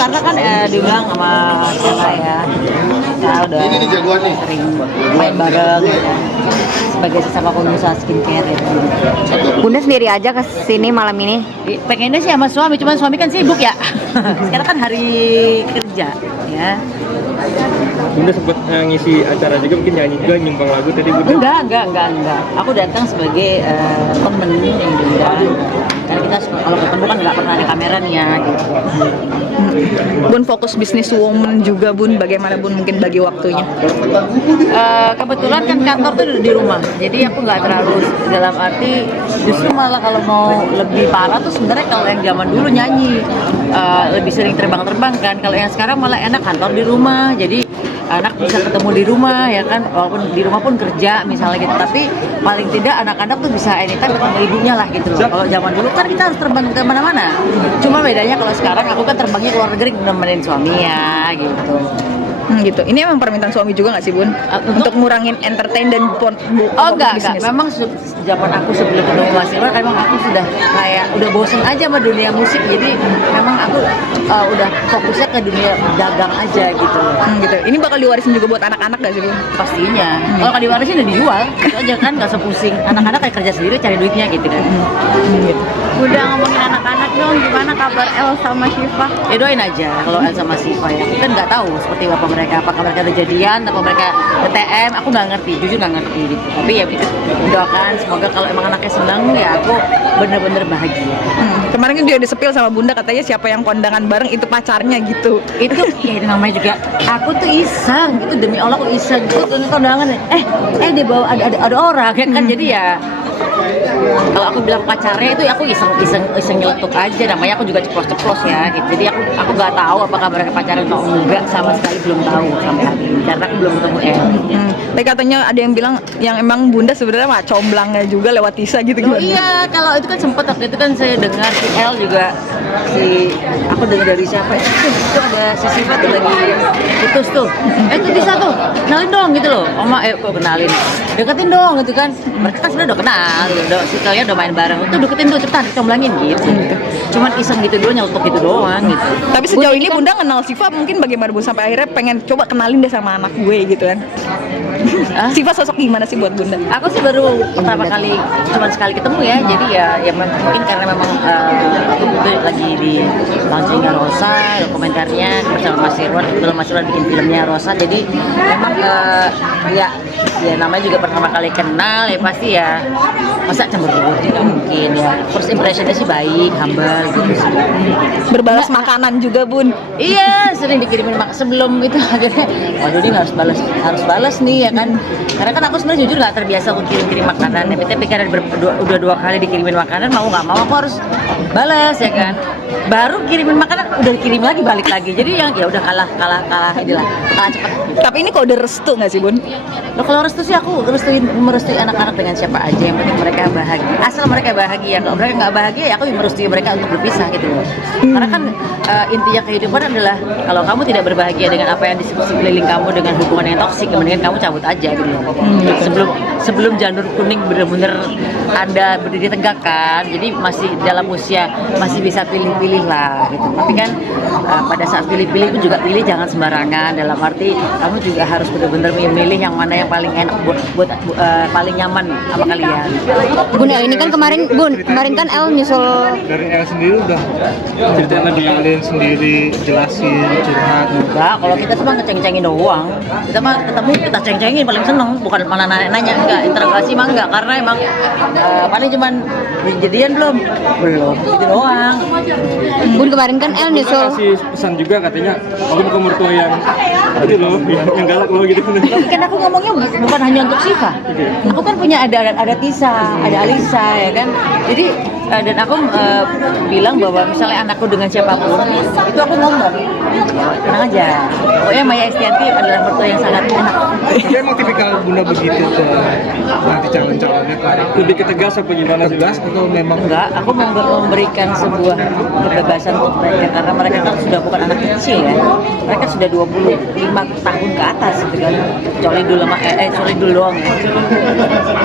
karena kan dibilang sama siapa ya, kita udah sering main bareng ya, sebagai sesama pengusaha skincare ya. Bunda sendiri aja ke sini malam ini? Pengennya sih sama suami, cuman suami kan sibuk ya. Sekarang kan hari kerja ya. Bunda sempat ngisi acara juga, mungkin nyanyi juga, nyumbang lagu tadi Bunda? Enggak. Aku datang sebagai temen yang diundang. Karena kita kalau ketemu kan nggak pernah ada kamera nih ya gitu. Bun fokus bisnis woman juga Bun, bagaimana Bun mungkin bagi waktunya? Kebetulan kan kantor tuh di rumah, jadi aku nggak terlalu, dalam arti justru malah kalau mau lebih parah tuh sebenarnya kalau yang zaman dulu nyanyi lebih sering terbang-terbang kan. Kalau yang sekarang malah enak kantor di rumah, jadi anak bisa ketemu di rumah ya kan, walaupun di rumah pun kerja misalnya gitu, tapi paling tidak anak-anak tuh bisa anytime ketemu ibunya lah gitu loh. Kalau zaman dulu kan kita harus terbang ke mana-mana, cuma bedanya kalau sekarang aku kan terbangnya ke luar negeri nemenin suami ya gitu. Gitu. Ini emang permintaan suami juga nggak sih Bun? Untuk ngurangin entertain dan Enggak. Memang zaman aku sebelum ketemu Mas Irwan, memang aku sudah kayak udah bosen aja sama dunia musik. Jadi memang aku udah fokusnya ke dunia dagang aja gitu. Gitu. Ini bakal diwarisin juga buat anak-anak nggak sih Bun? Pastinya. Kalau nggak diwarisin udah dijual. Itu aja kan, nggak usah pusing. Anak-anak kayak kerja sendiri cari duitnya gitu kan. Gitu. Udah ngomongin anak-anak dong, gimana kabar El sama Syifa? Ya doain aja kalau El sama Syifa ya. Kita nggak tahu seperti apa mereka, apakah mereka udah jadian atau mereka TTM, aku nggak ngerti, jujur nggak ngerti gitu. Tapi ya itu doakan semoga kalau emang anaknya senang ya aku bener-bener bahagia. Kemarin kan dia disepil sama Bunda, katanya siapa yang kondangan bareng itu pacarnya gitu. Itu ya itu namanya juga aku tuh iseng gitu, demi Allah aku iseng gitu kondangan dia bawa ada orang ya kan, jadi ya kalau aku bilang pacarnya itu aku iseng nyeletuk aja, namanya aku juga ceplos ya gitu. Jadi aku nggak tahu apakah mereka pacaran atau enggak, sama sekali belum tahu sampai hari ini karena aku belum ketemu Tapi katanya ada yang bilang yang emang Bunda sebenarnya mah comblangnya juga lewat Tisa gitu Oh gimana? iya, kalau itu kan sempet waktu itu kan saya dengar si El juga, aku dengar dari siapa itu ada si Syifa tuh lagi putus tuh, itu Tisa tuh kenalin dong gitu loh, Oma kok kenalin, deketin dong gitu kan. Mereka kan sebenarnya udah kenal, si kalian udah main bareng, tuh deketin tuh cepetan comblangin gitu. Cuman iseng gitu doang, nyelotok gitu doang gitu. Tapi sejauh ini Bunda kenal Syifa mungkin bagaimana Bunda sampai akhirnya pengen coba kenalin deh sama anak gue gitu kan? Syifa sosok gimana sih buat Bunda? Aku sih baru pertama kali, cuman sekali ketemu ya, jadi ya mungkin karena memang aku itu lagi di launchingnya Rosa, dokumenternya bersama Mas Irwan, kebetulan Mas Irwan bikin filmnya Rosa, jadi memang ya namanya juga pertama kali kenal ya pasti ya masa cemberut tidak mungkin ya. First impressionnya sih baik, humble gitu sih. Berbalas makanan juga Bun. Iya, sering dikirimin sebelum itu akhirnya waduh ini harus balas nih ya kan, karena kan aku sebenarnya jujur nggak terbiasa untuk kirim makanan ya, tapi karena udah 2 kali dikirimin makanan, mau nggak mau aku harus balas ya kan. Baru kirimin makanan udah dikirim lagi, balik lagi, jadi yang ya udah kalah inilah, kalah cepet. Tapi ini kok udah restu nggak sih Bun? Loh, kalau restu sih aku merestui anak-anak dengan siapa aja, yang penting mereka bahagia, asal mereka bahagia. Kalau mereka nggak bahagia ya aku merestui mereka untuk berpisah gitu loh. Karena kan intinya kehidupan adalah kalau kamu tidak berbahagia dengan apa yang di sekeliling kamu, dengan hubungan yang toksik, mendingan kamu cabut aja gitu loh. Sebelum janur kuning bener-bener Anda berdiri tegak kan, jadi masih dalam usia masih bisa pilih-pilih lah gitu. Tapi kan pada saat pilih-pilih itu juga pilih jangan sembarangan, dalam arti kamu juga harus benar-benar memilih yang mana yang paling enak buat paling nyaman sama kalian. Bun, ini kan kemarin kan El nyusul. Dari El sendiri udah ceritain lebih kalian sendiri, jelasin, curhat. Enggak, kalau kita cuma ngeceng-cengin doang. Kita mah ketemu kita ceng-cengin paling seneng, bukan malah nanya enggak, interogasi mah enggak, karena emang paling cuman jadian belum gitu doang. Bun, kemarin kan El nyusul. Kasih pesan juga katanya, aku bukan mertua yang itu loh, yang galak loh gitu. Tapi kan aku ngomongnya bukan hanya untuk Syifa. Aku kan punya ada Tisa, ada Alisa ya kan. Jadi dan aku bilang bahwa misalnya anakku dengan siapapun itu aku ngomong tenang aja, pokoknya Maya Estianti adalah mertua yang sangat enak. Tapi emang tipikal Bunda begitu ke nanti calon-calonnya kemarin? Lebih ketegas apa gimana? Tegas atau memang? Enggak, aku memberikan sebuah kebebasan untuk mereka karena mereka kan sudah bukan anak kecil ya, mereka sudah 25 tahun ke atas gitu kan. Kecuali dulu doang ya,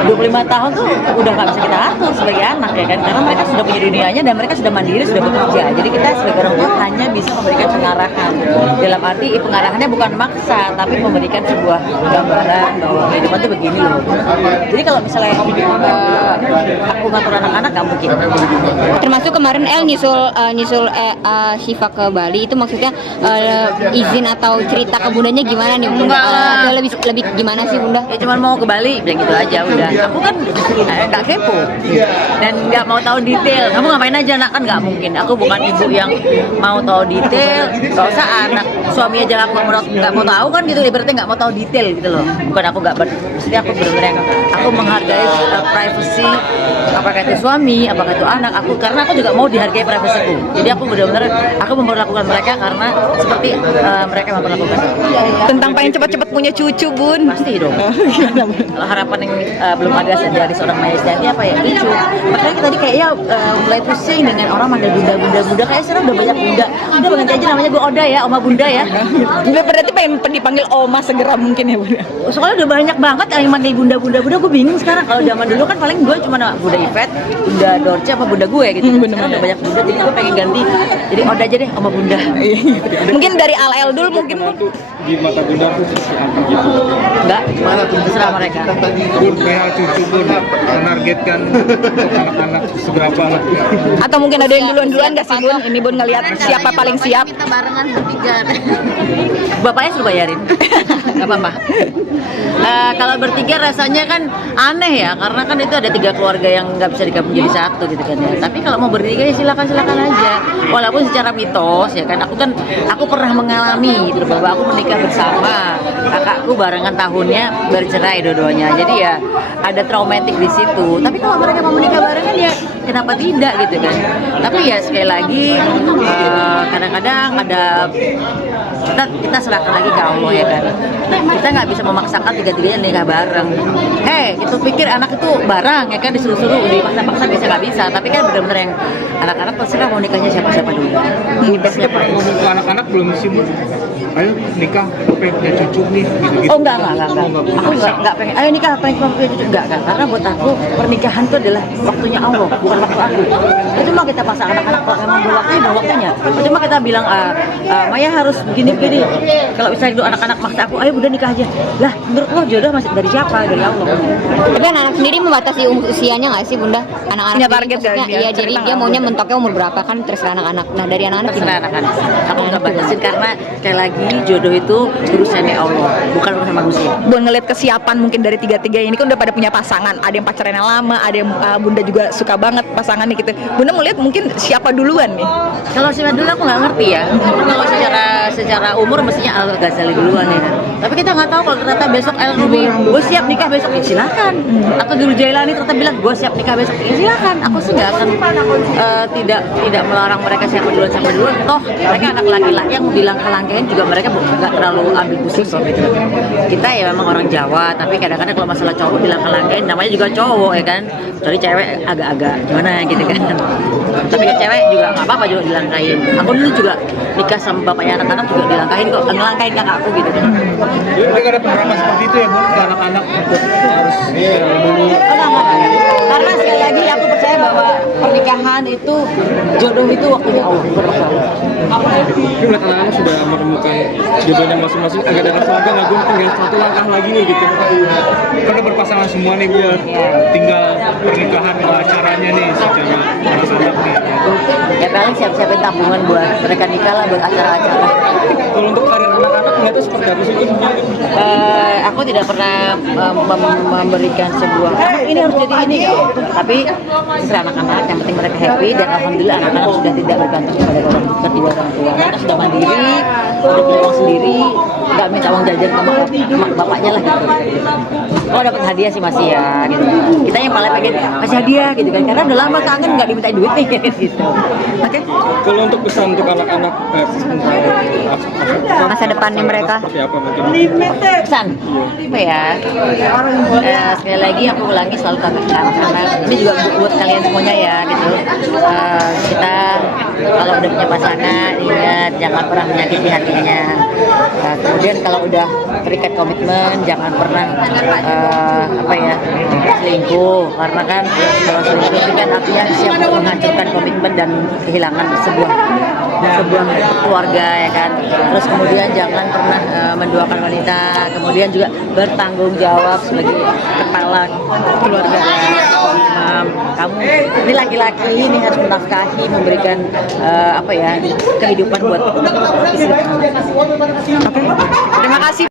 25 tahun tuh udah nggak bisa kita atur sebagai anak ya kan, karena mereka sudah punya dunianya dan mereka sudah mandiri, sudah bekerja. Jadi kita sebagai orang tua hanya bisa memberikan pengarahan. Dalam arti pengarahannya bukan maksa, tapi memberikan sebuah gambaran bahwa kehidupan itu begini loh. Jadi kalau misalnya aku ngatur anak-anak nggak mungkin. Termasuk kemarin El nyusul Syifa ke Bali, itu maksudnya izin atau cerita ke bundanya gimana nih? Bunda? Lebih gimana sih Bunda? Ya cuma mau ke Bali, bilang gitu aja udah. Aku kan nggak kepo dan nggak mau tahu detail. Kamu ngapain aja nak, kan nggak mungkin. Aku bukan ibu yang mau tahu detail. Gak usah anak suami aja nggak mau tahu kan gitu. Ibaratnya nggak mau tahu detail gitu loh. Bukan aku nggak maksudnya aku benar-benar aku menghargai privacy, apakah itu suami, apakah itu anak aku, karena aku juga mau dihargai privasiku. Jadi aku benar-benar aku memperlakukan mereka karena seperti mereka memperlakukan aku. Tentang pengen cepat-cepat punya cucu, Bun. Pasti dong. Kalau harapan yang belum ada dari seorang Maya Estianty apa ya, cucu. Makanya tadi kayaknya mulai pusing dengan orang manggil bunda kayak sekarang udah banyak bunda. Udah ganti aja namanya gue Oda ya, Oma Bunda ya. Gue berarti pengen dipanggil Oma segera mungkin ya, Bunda. Soalnya udah banyak banget yang manggil bunda, gue bingung sekarang. Kalau zaman dulu kan paling gue cuma Bunda Yvette, Bunda Dorce apa Bunda gue gitu. Sekarang udah banyak bunda, jadi gue pengen ganti. Jadi Oda aja deh, Oma Bunda. Mungkin dari Al dulu mungkin. Di mata bunda tuh seperti apa gitu? Enggak, terserah mereka. Bun, perihal cucu Bun, menargetkan untuk anak-anak seberapa? Atau mungkin ada yang duluan gak sih, Bun? Ini Bun ngelihat siapa paling siap. Kita barengan bertiga. Bapaknya suruh bayarin. Gak apa-apa. Kalau bertiga rasanya kan aneh ya, karena kan itu ada 3 keluarga yang nggak bisa digabung jadi satu gitu kan ya. Tapi kalau mau bertiga ya silakan aja. Walaupun secara mitos ya kan, aku pernah mengalami gitu bahwa aku menikah bersama kakakku barengan tahunnya bercerai dua-duanya. Jadi ya ada traumatik di situ. Tapi kalau mereka mau menikah barengan ya kenapa tidak gitu kan. Tapi ya sekali lagi kadang-kadang ada kita serahkan lagi ke Allah ya kan. Kita nggak bisa memaksakan tiga-tiganya nikah bareng. Itu pikir anak itu barang ya kan, disuruh-suruh dipaksa-paksa nggak bisa. Tapi kan benar-benar yang anak-anak terserah mau nikahnya siapa-siapa dulu. Siapa Ngomong ke anak-anak belum sih Bun? Ayo nikah, pengen punya cucu nih gitu-gitu. Oh enggak. Aku enggak pengen. Ayo nikah, pengen punya cucu enggak. Karena buat aku pernikahan itu adalah waktunya Allah, bukan waktu aku. Itu mah kita paksa anak-anak kalau memang waktunya. Cuma kita bilang Maya harus begini. Kalau misalnya itu anak-anak maksa aku, ayo udah nikah aja. Lah, menurut lo jodoh masih dari siapa? Dari Allah. Tapi anak sendiri membatasi usianya nggak sih Bunda? Anak-anak Punya sendiri target maksudnya, kan, iya, jadi dia maunya mentoknya umur berapa kan terserah anak-anak. Nah dari anak-anak Terserah gimana? anak-anak. Aku nggak batasin karena sekali lagi jodoh itu urusannya Allah, bukan urusan manusia. Bun ngeliat kesiapan mungkin dari tiga-tiga ini kan udah pada punya pasangan. Ada yang pacarannya lama, ada yang Bunda juga suka banget pasangannya gitu. Bunda mau lihat mungkin siapa duluan nih? Kalau siapa dulu aku nggak ngerti ya. Kalau secara umur mestinya Al Ghazali duluan ya. Tapi kita nggak tahu kalau ternyata besok El Rubi, gue siap nikah besok, ya silakan. Atau Dulu Jailani ternyata bilang gue siap nikah besok, ya silakan. Aku sih nggak akan tidak melarang mereka siapa duluan. Toh mereka anak laki-laki yang bilang kelangkaian juga mereka nggak terlalu ambil pusing kok gitu. Kita ya memang orang Jawa, tapi kadang-kadang kalau masalah cowok bilang kelangkaian namanya juga cowok ya kan. Kecuali cewek agak-agak gimana gitu kan. Tapi kan cewek juga nggak apa-apa juga dilangkain. Aku dulu juga nikah sama bapaknya anak-anak juga dilangkain kok, ngelangkain kakakku gitu. Jadi ada penerapan seperti itu ya Bun, ke anak-anak untuk harus dulu. Enggak. Karena sekali lagi aku percaya bahwa pernikahan itu jodoh itu waktunya Allah, bukan waktu Allah. Tapi melihat anak-anak sudah menemukan jodohnya masing-masing, agak ada rasa lega nggak Bun, tinggal satu langkah lagi nih gitu. Kan udah berpasangan semua nih Bun, tinggal pernikahan acaranya nih secara anak-anak nih. Ya paling siap-siapin tabungan buat mereka nikah lah, buat acara-acara. Kalau untuk karir anak-anak ngeliatnya seperti apa sih Bun? Aku tidak pernah memberikan sebuah ini harus jadi ini gitu. Tapi terserah anak-anak, yang penting mereka happy dan alhamdulillah anak-anak sudah tidak bergantung kepada kedua orang tua. Mereka sudah mandiri, sudah punya uang sendiri, nggak minta uang jajan sama bapaknya lah gitu. Oh dapat hadiah sih masih ya gitu. Kita yang paling pengen kasih hadiah gitu kan, karena udah lama kangen nggak diminta duit nih gitu. Oke? Kalau untuk pesan untuk anak-anak Masa depannya mereka. seperti apa mungkin? Pesan apa ya, sekali lagi aku ulangi selalu kami ke anak-anak ini juga buat kalian semuanya ya gitu. Kita kalau udah punya pasangan ingat jangan pernah menyakiti hatinya. Kemudian kalau udah terikat komitmen jangan pernah selingkuh, karena kan kalau selingkuh itu kan artinya siap menghancurkan komitmen dan kehilangan sebuah sebuah keluarga ya kan. Terus kemudian jangan pernah menduakan wanita, kemudian juga bertanggung jawab sebagai kepala keluarga. Kamu ini laki-laki ini harus menafkahi, memberikan kehidupan buat istri. Terima kasih.